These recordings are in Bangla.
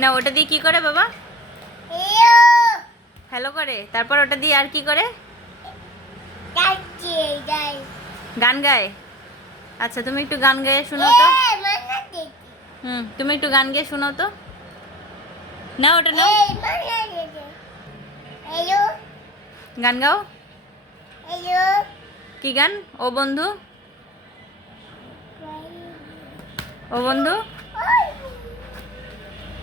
না ওটা দিয়ে কি করে বাবা? হ্যালো করে, তারপর ওটা দিয়ে আর কি করে? গান গায়। আচ্ছা তুমি একটু গান গাইয়ে শোনাও তো। তুমি একটু গান গেয়ে শোনাও তো। না ওটা নাও, গান গাও। কি গান? ও বন্ধু, ও বন্ধু।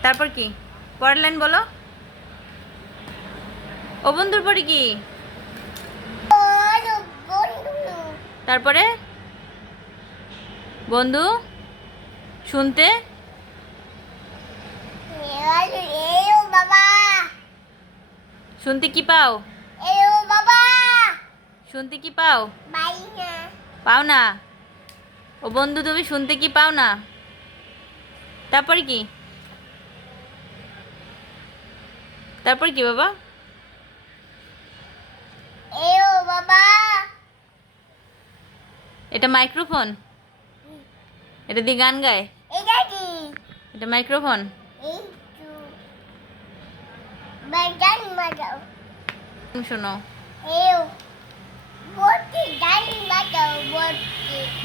তারপর কি? পরের লাইন বলো। ও বন্ধুর পরে কি? তারপরে বন্ধু শুনতে, শুনতে কি পাও? শুনতে কি পাও? পাও না। ও বন্ধু তুমি শুনতে কি পাও না? তারপরে কি? তারপর কি বাবা? এটা মাইক্রোফোন, এটা দিয়ে গান গায়। এটা মাইক্রোফোন। শোনো,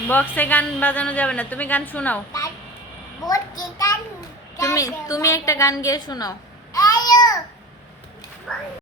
বক্সে গান বাজানো যাবে না, তুমি গান শোনাও। তুমি তুমি একটা গান গেয়ে শোনাও।